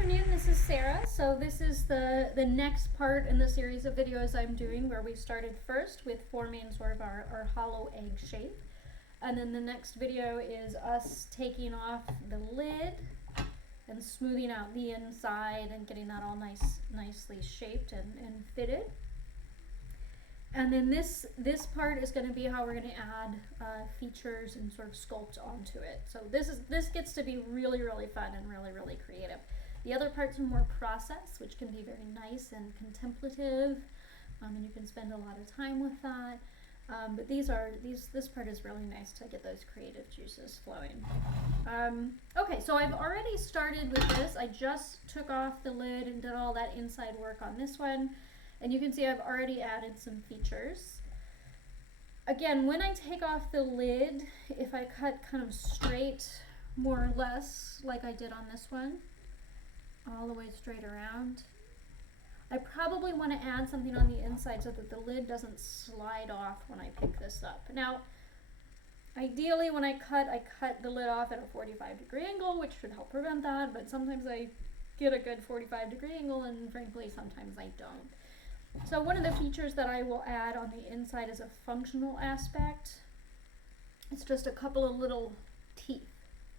afternoon, this is Sarah. So this is the next part in the series of videos I'm doing where we started first with forming sort of our hollow egg shape. And then the next video is us taking off the lid and smoothing out the inside and getting that all nicely shaped and fitted. And then this part is going to be how we're going to add features and sort of sculpt onto it. So this gets to be really fun and really creative. The other parts are more process, which can be very nice and contemplative, and you can spend a lot of time with that. But this part is really nice to get those creative juices flowing. Okay, so I've already started with this. I just took off the lid and did all that inside work on this one. And you can see I've already added some features. Again, when I take off the lid, if I cut kind of straight, more or less, like I did on this one, all the way straight around, I probably want to add something on the inside so that the lid doesn't slide off when I pick this up. Now, ideally when I cut the lid off at a 45-degree angle, which should help prevent that, but sometimes I get a good 45-degree angle, and frankly, sometimes I don't. So one of the features that I will add on the inside is a functional aspect. It's just a couple of little teeth,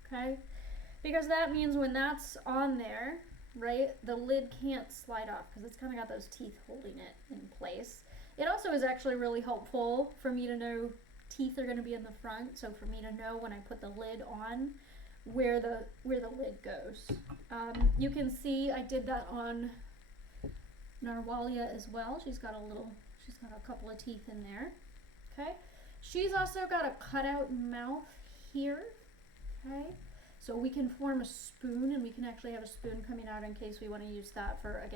okay? Because that means when that's on there, right, the lid can't slide off because it's kind of got those teeth holding it in place. It also is actually really helpful for me to know teeth are going to be in the front, so for me to know when I put the lid on where the lid goes. You can see I did that on Narwalia as well. She's got a couple of teeth in there. Okay. She's also got a cutout mouth here. Okay. So we can form a spoon, and we can actually have a spoon coming out in case we want to use that for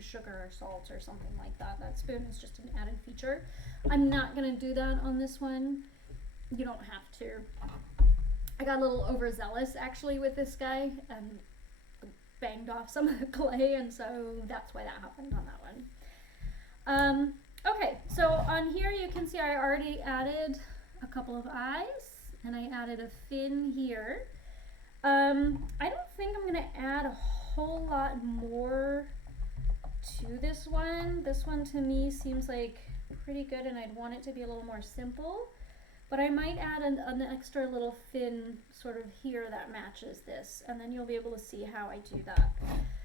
sugar or salt or something like that. That spoon is just an added feature. I'm not going to do that on this one. You don't have to. I got a little overzealous actually with this guy and banged off some of the clay, and so that's why that happened on that one. Okay, so on here you can see I already added a couple of eyes, and I added a fin here. I don't think I'm going to add a whole lot more to this one. This one to me seems like pretty good, and I'd want it to be a little more simple. But I might add an extra little fin sort of here that matches this, and then you'll be able to see how I do that.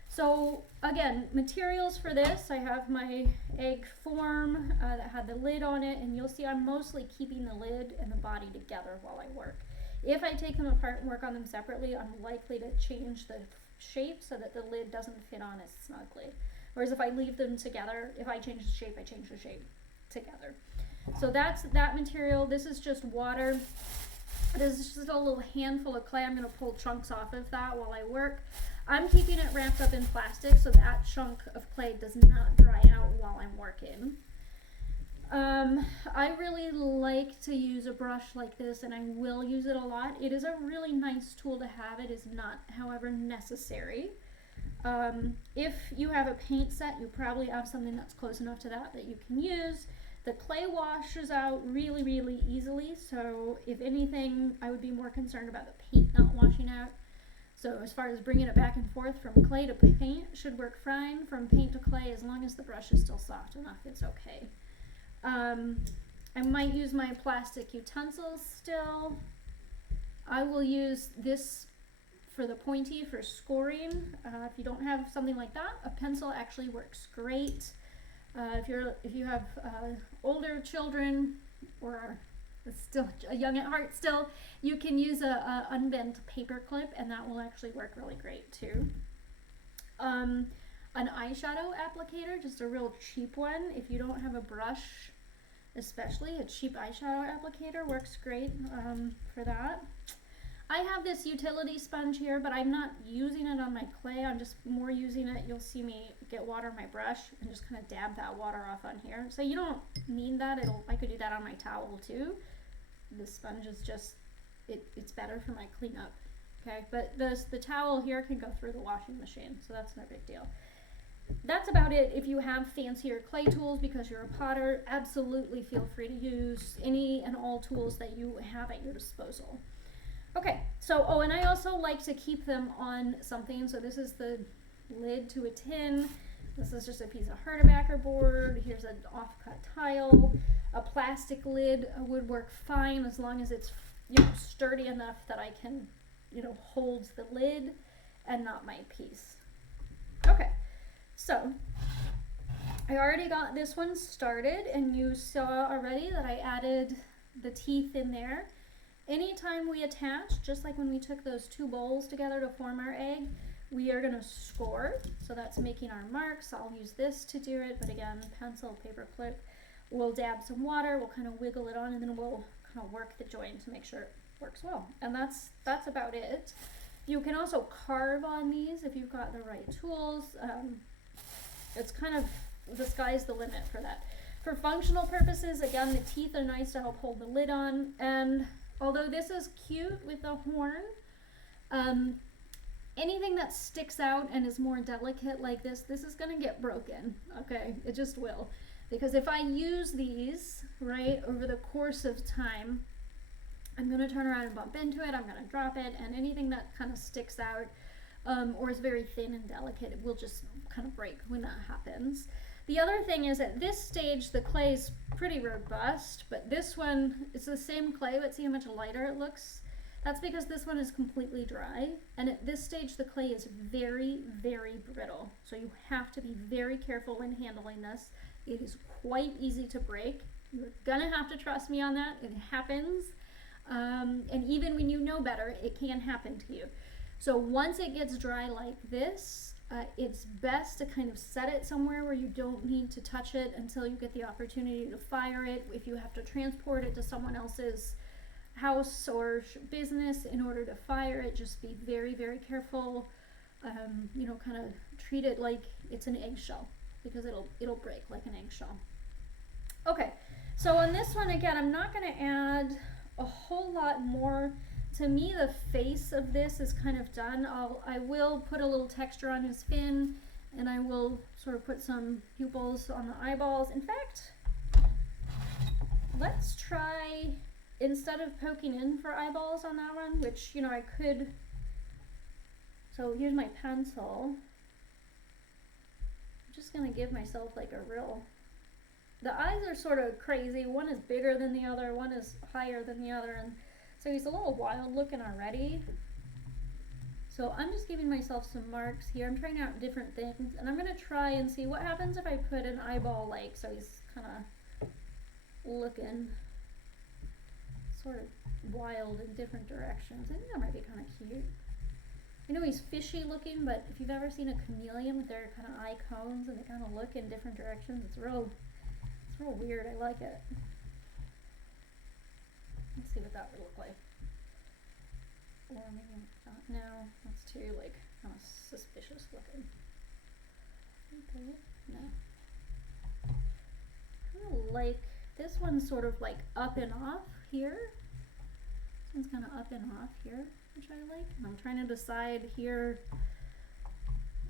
So again, materials for this, I have my egg form that had the lid on it, and you'll see I'm mostly keeping the lid and the body together while I work. If I take them apart and work on them separately, I'm likely to change the shape so that the lid doesn't fit on as snugly. Whereas if I leave them together, if I change the shape, I change the shape together. So that's that material. This is just water. This is just a little handful of clay. I'm going to pull chunks off of that while I work. I'm keeping it wrapped up in plastic so that chunk of clay does not dry out while I'm working. I really like to use a brush like this, and I will use it a lot. It is a really nice tool to have. It is not, however, necessary. If you have a paint set, you probably have something that's close enough to that you can use. The clay washes out really easily, so if anything, I would be more concerned about the paint not washing out. So as far as bringing it back and forth from clay to paint, should work fine. From paint to clay, as long as the brush is still soft enough, it's okay. I might use my plastic utensils still. I will use this for the pointy for scoring. If you don't have something like that, a pencil actually works great. If you have older children or are still young at heart still, you can use a unbent paper clip, and that will actually work really great too. An eyeshadow applicator, just a real cheap one. If you don't have a brush, especially a cheap eyeshadow applicator works great for that. I have this utility sponge here, but I'm not using it on my clay. I'm just more using it. You'll see me get water on my brush and just kind of dab that water off on here. So you don't need that. I could do that on my towel too. The sponge is just, it's better for my cleanup. Okay, but the towel here can go through the washing machine, so that's no big deal. That's about it. If you have fancier clay tools because you're a potter, absolutely feel free to use any and all tools that you have at your disposal. Okay, so, and I also like to keep them on something. So this is the lid to a tin. This is just a piece of Hardebacker board. Here's an offcut tile. A plastic lid would work fine as long as it's, you know, sturdy enough that I can, you know, hold the lid and not my piece. Okay, so I already got this one started, and you saw already that I added the teeth in there. Anytime we attach, just like when we took those two bowls together to form our egg, we are going to score. So that's making our marks. I'll use this to do it, but again, pencil, paper clip. We'll dab some water, we'll kind of wiggle it on, and then we'll kind of work the joint to make sure it works well. And that's about it. You can also carve on these if you've got the right tools. It's kind of, the sky's the limit for that. For functional purposes, again, the teeth are nice to help hold the lid on. And although this is cute with the horn, anything that sticks out and is more delicate like this is gonna get broken, okay? It just will. Because if I use these, right, over the course of time, I'm gonna turn around and bump into it, I'm gonna drop it, and anything that kind of sticks out or is very thin and delicate, it will just kind of break when that happens. The other thing is, at this stage, the clay is pretty robust, but this one, it's the same clay, but see how much lighter it looks? That's because this one is completely dry, and at this stage the clay is very, very brittle. So you have to be very careful when handling this. It is quite easy to break. You're gonna have to trust me on that. It happens. And even when you know better, it can happen to you. So once it gets dry like this, it's best to kind of set it somewhere where you don't need to touch it until you get the opportunity to fire it. If you have to transport it to someone else's house or business in order to fire it, just be very, very careful. You know, kind of treat it like it's an eggshell, because it'll break like an eggshell. Okay, so on this one, again, I'm not going to add a whole lot more. To me, the face of this is kind of done. I will put a little texture on his fin, and I will sort of put some pupils on the eyeballs. In fact, let's try, instead of poking in for eyeballs on that one, which, you know, I could. So here's my pencil. I'm just gonna give myself like a real, the eyes are sort of crazy. One is bigger than the other, one is higher than the other, and so he's a little wild looking already. So I'm just giving myself some marks here. I'm trying out different things, and I'm gonna try and see what happens if I put an eyeball, like, so he's kind of looking sort of wild in different directions. I think that might be kind of cute. I know he's fishy looking, but if you've ever seen a chameleon with their kind of eye cones and they kind of look in different directions, it's real weird. I like it. Let's see what that would look like. Or maybe not. No, that's too, like, kind of suspicious looking. Okay, no. Kind of like, this one's sort of like up and off here. This one's kind of up and off here, which I like. And I'm trying to decide here.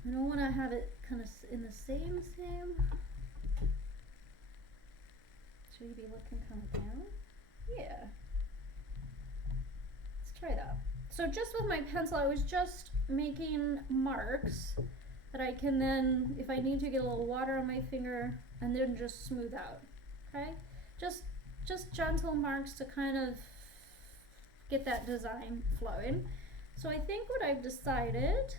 I don't want to have it kind of in the same. Should you be looking kind of down? Yeah. Let's try that. So just with my pencil, I was just making marks that I can then, if I need to, get a little water on my finger and then just smooth out. Okay? Just gentle marks to kind of get that design flowing. So I think what I've decided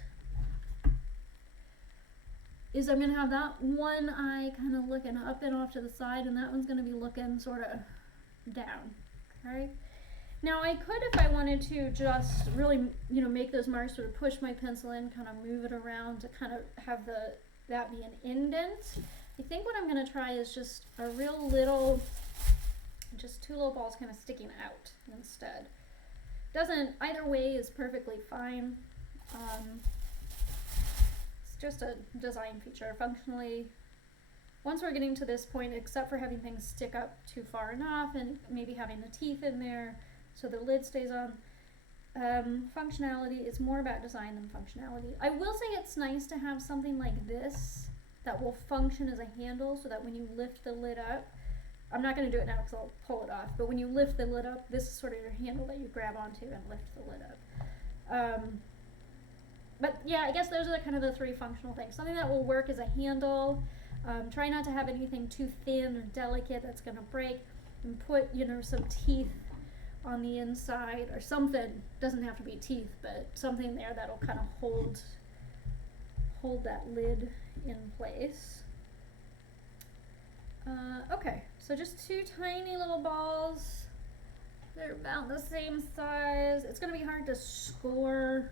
is I'm going to have that one eye kind of looking up and off to the side, and that one's going to be looking sort of down. Okay? Now I could, if I wanted to, just really, you know, make those marks, sort of push my pencil in, kind of move it around to kind of have that be an indent. I think what I'm going to try is just a real little, just two little balls kind of sticking out instead. Doesn't, either way is perfectly fine. It's just a design feature. Functionally, once we're getting to this point, except for having things stick up too far enough and maybe having the teeth in there so the lid stays on, functionality is more about design than functionality. I will say it's nice to have something like this that will function as a handle, so that when you lift the lid up, I'm not going to do it now because I'll pull it off, but when you lift the lid up, this is sort of your handle that you grab onto and lift the lid up. But yeah, I guess those are kind of the three functional things. Something that will work as a handle. Try not to have anything too thin or delicate that's going to break. And put, you know, some teeth on the inside or something. Doesn't have to be teeth, but something there that'll kind of hold that lid in place. Okay, so just two tiny little balls. They're about the same size. It's going to be hard to score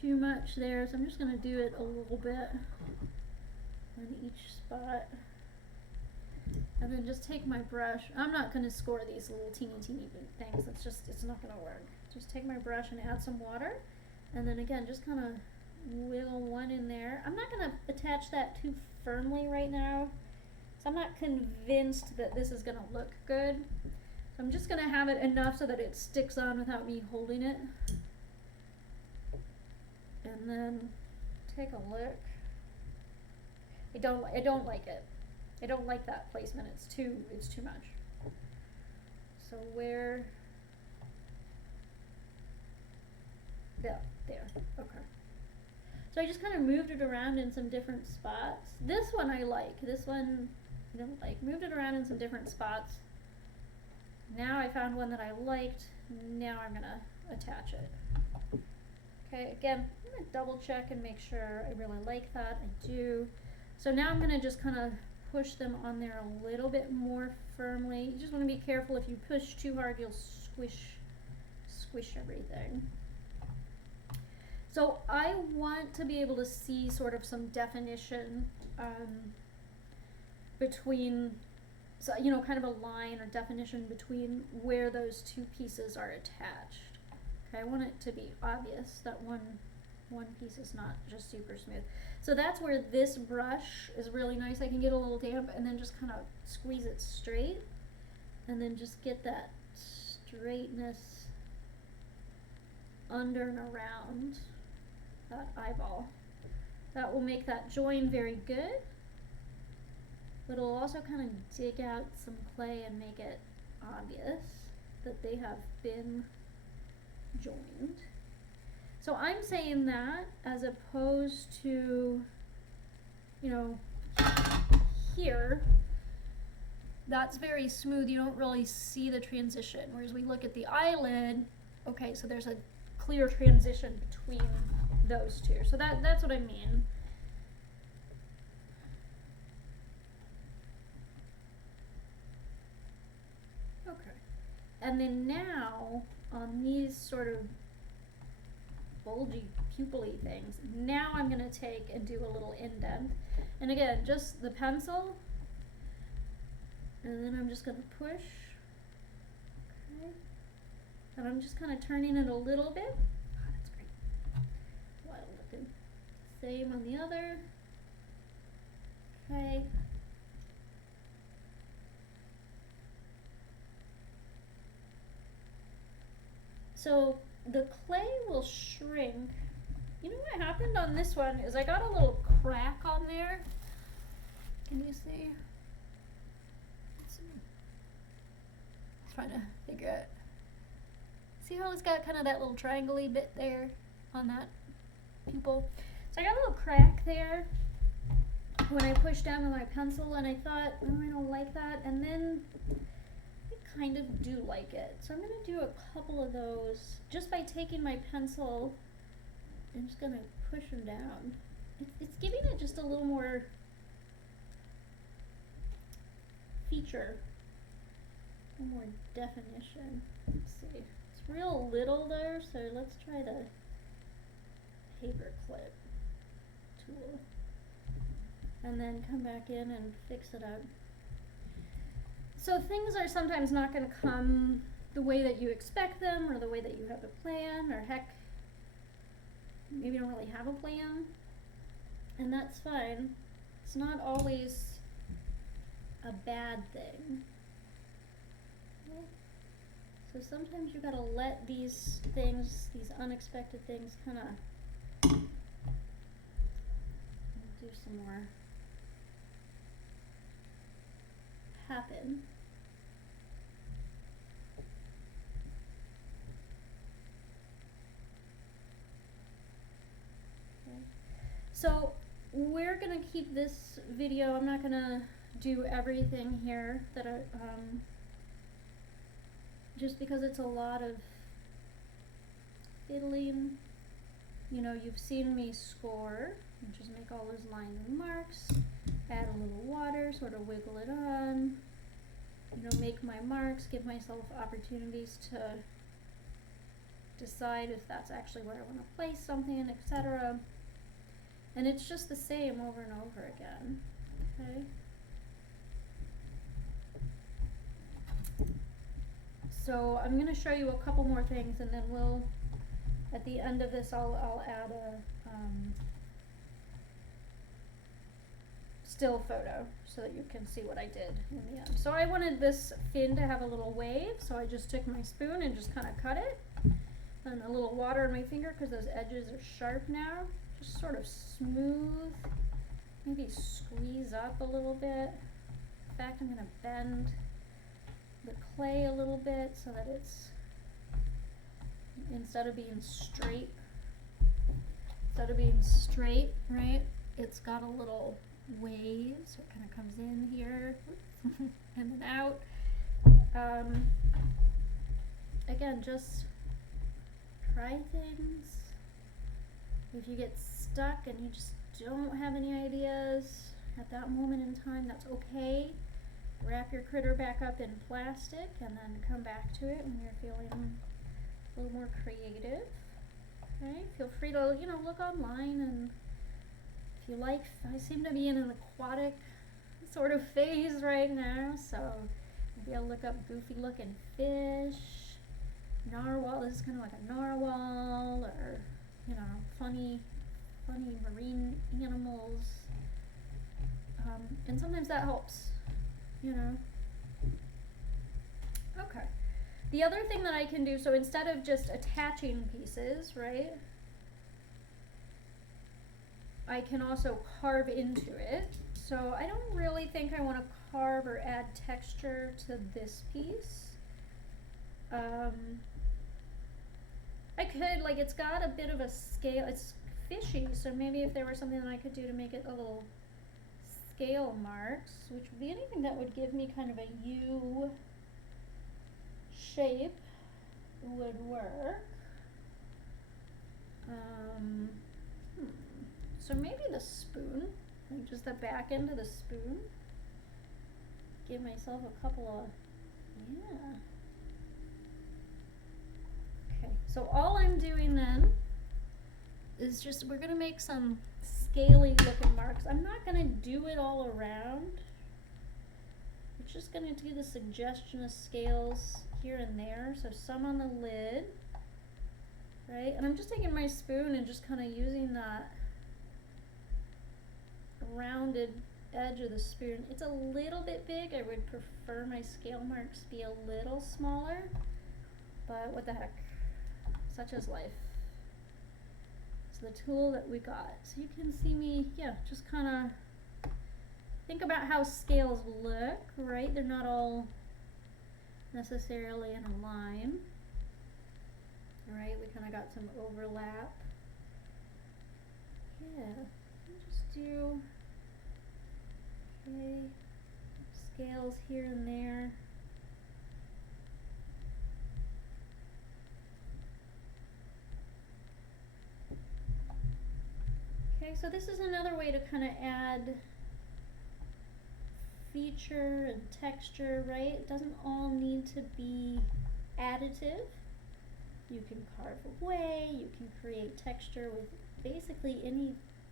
too much there, so I'm just going to do it a little bit on each spot. And then just take my brush. I'm not going to score these little teeny things. It's not going to work. Just take my brush and add some water. And then again, just kind of wiggle one in there. I'm not going to attach that too firmly right now. So I'm not convinced that this is going to look good. So I'm just going to have it enough so that it sticks on without me holding it. And then take a look. I don't like it. I don't like that placement. It's too much. So where? There. Okay. So I just kind of moved it around in some different spots. This one I like. This one I don't like. Moved it around in some different spots. Now I found one that I liked. Now I'm gonna attach it. Okay, again, I'm gonna double check and make sure I really like that. I do. So now I'm gonna just kind of push them on there a little bit more firmly. You just want to be careful. If you push too hard, you'll squish everything. So I want to be able to see sort of some definition between, so, you know, kind of a line or definition between where those two pieces are attached. Okay, I want it to be obvious that one piece is not just super smooth. So that's where this brush is really nice. I can get a little damp and then just kind of squeeze it straight and then just get that straightness under and around that eyeball. That will make that join very good, but it'll also kind of dig out some clay and make it obvious that they have been joined. So I'm saying that as opposed to, you know, here, that's very smooth. You don't really see the transition. Whereas we look at the eyelid, okay, so there's a clear transition between those two. So that's what I mean. Okay. And then now on these sort of bulgy pupil-y things, now I'm going to take and do a little indent. And again, just the pencil, and then I'm just going to push. Okay. And I'm just kind of turning it a little bit. Oh, that's great. Wild looking. Same on the other. Okay. So the clay will shrink. You know what happened on this one is I got a little crack on there. Can you see? Let's see. Trying to figure out. See how it's got kind of that little triangle-y bit there on that pupil? So I got a little crack there when I pushed down with my pencil, and I thought, oh, I don't like that. And then I kind of do like it. So I'm going to do a couple of those just by taking my pencil. I'm just going to push them down. It's giving it just a little more feature, a little more definition. Let's see. It's real little there, so let's try the paperclip tool. And then come back in and fix it up. So things are sometimes not going to come the way that you expect them or the way that you have a plan, or heck, maybe you don't really have a plan, and that's fine. It's not always a bad thing. Okay. So sometimes you gotta let these things, these unexpected things, kind of do some more happen. So we're gonna keep this video, I'm not gonna do everything here that I, just because it's a lot of fiddling. You know, you've seen me score, and just make all those lines and marks, add a little water, sort of wiggle it on, you know, make my marks, give myself opportunities to decide if that's actually where I want to place something, etc. And it's just the same over and over again, okay? So I'm going to show you a couple more things, and then we'll, at the end of this, I'll add a still photo so that you can see what I did in the end. So I wanted this fin to have a little wave, so I just took my spoon and just kind of cut it. And a little water on my finger because those edges are sharp now. Just sort of smooth, maybe squeeze up a little bit. In fact, I'm going to bend the clay a little bit so that it's, instead of being straight, right, it's got a little wave, so it kind of comes in here and then out. Again, just try things. If you get stuck and you just don't have any ideas at that moment in time, that's okay. Wrap your critter back up in plastic and then come back to it when you're feeling a little more creative. Okay, feel free to, you know, look online, and if you like, I seem to be in an aquatic sort of phase right now, so maybe I'll look up goofy looking fish, narwhal, this is kind of like a narwhal, or, you know, funny marine animals, and sometimes that helps, you know. Okay. The other thing that I can do, so instead of just attaching pieces, right, I can also carve into it. So I don't really think I want to carve or add texture to this piece. I could, like, it's got a bit of a scale, it's fishy, so maybe if there were something that I could do to make it a little scale marks, which would be anything that would give me kind of a U shape, would work. So maybe the spoon, like just the back end of the spoon. Give myself a couple of, yeah. Okay, so all I'm doing then is just, we're gonna make some scaly looking marks. I'm not gonna do it all around. It's just gonna do the suggestion of scales here and there. So some on the lid, right? And I'm just taking my spoon and just kind of using that rounded edge of the spoon. It's a little bit big. I would prefer my scale marks be a little smaller, but what the heck, such is life. It's the tool that we got. So you can see me, yeah, just kind of think about how scales look, right? They're not all necessarily in a line, right? We kind of got some overlap. Yeah, just do, okay, scales here and there. Okay, so this is another way to kind of add feature and texture, right? It doesn't all need to be additive. You can carve away, you can create texture with basically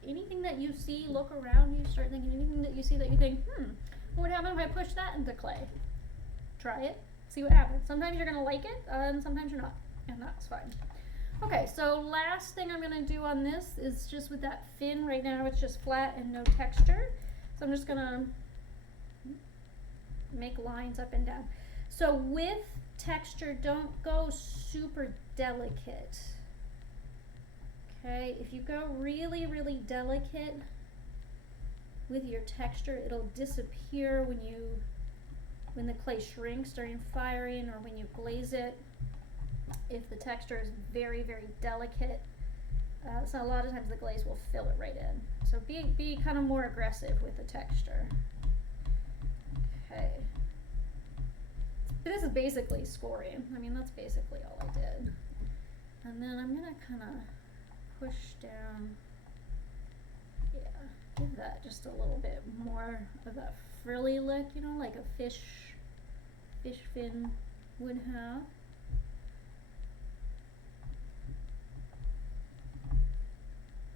anything that you see. Look around you, start thinking anything that you see that you think, what would happen if I push that into clay? Try it, see what happens. Sometimes you're gonna like it, and sometimes you're not, and that's fine. Okay, so last thing I'm gonna do on this is just with that fin. Right now it's just flat and no texture. So I'm just gonna make lines up and down. So with texture, don't go super delicate. Okay, if you go really, really delicate with your texture, it'll disappear when the clay shrinks during firing or when you glaze it. If the texture is very, very delicate, So a lot of times the glaze will fill it right in. So be kind of more aggressive with the texture. Okay. This is basically scoring. I mean, that's basically all I did. And then I'm gonna kind of push down. Yeah, give that just a little bit more of that frilly look, you know, like a fish fin would have.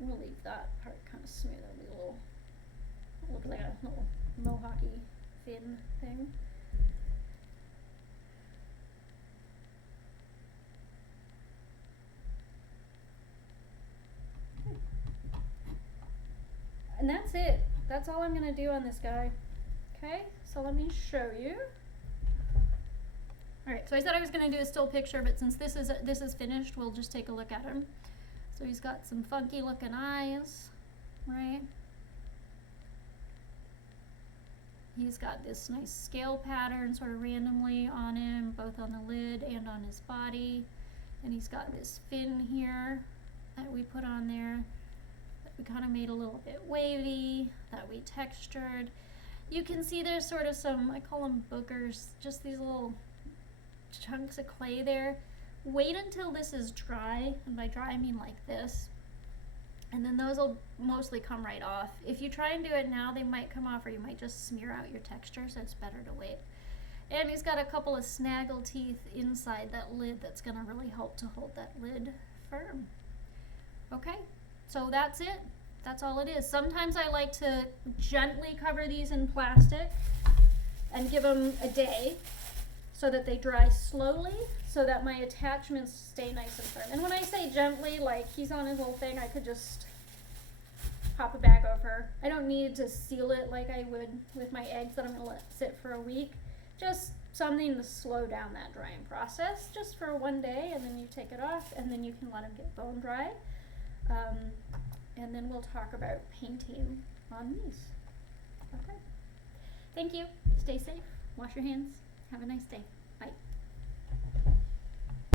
We'll leave that part kind of smooth. It'll be a little, look like a little mohawky fin thing. Okay. And that's it. That's all I'm gonna do on this guy. Okay, so let me show you. Alright, so I said I was gonna do a still picture, but since this is finished, we'll just take a look at him. So he's got some funky looking eyes, right? He's got this nice scale pattern sort of randomly on him, both on the lid and on his body. And he's got this fin here that we put on there that we kind of made a little bit wavy, that we textured. You can see there's sort of some, I call them boogers, just these little chunks of clay there. Wait until this is dry, and by dry I mean like this, and then those will mostly come right off. If you try and do it now, they might come off, or you might just smear out your texture, so it's better to wait. And he's got a couple of snaggle teeth inside that lid that's going to really help to hold that lid firm. Okay, so that's it. That's all it is. Sometimes I like to gently cover these in plastic and give them a day so that they dry slowly, so that my attachments stay nice and firm. And when I say gently, like he's on his little thing, I could just pop a bag over. I don't need to seal it like I would with my eggs that I'm gonna let sit for a week. Just something to slow down that drying process, just for one day, and then you take it off, and then you can let them get bone dry. And then we'll talk about painting on these. Okay. Thank you. Stay safe. Wash your hands. Have a nice day.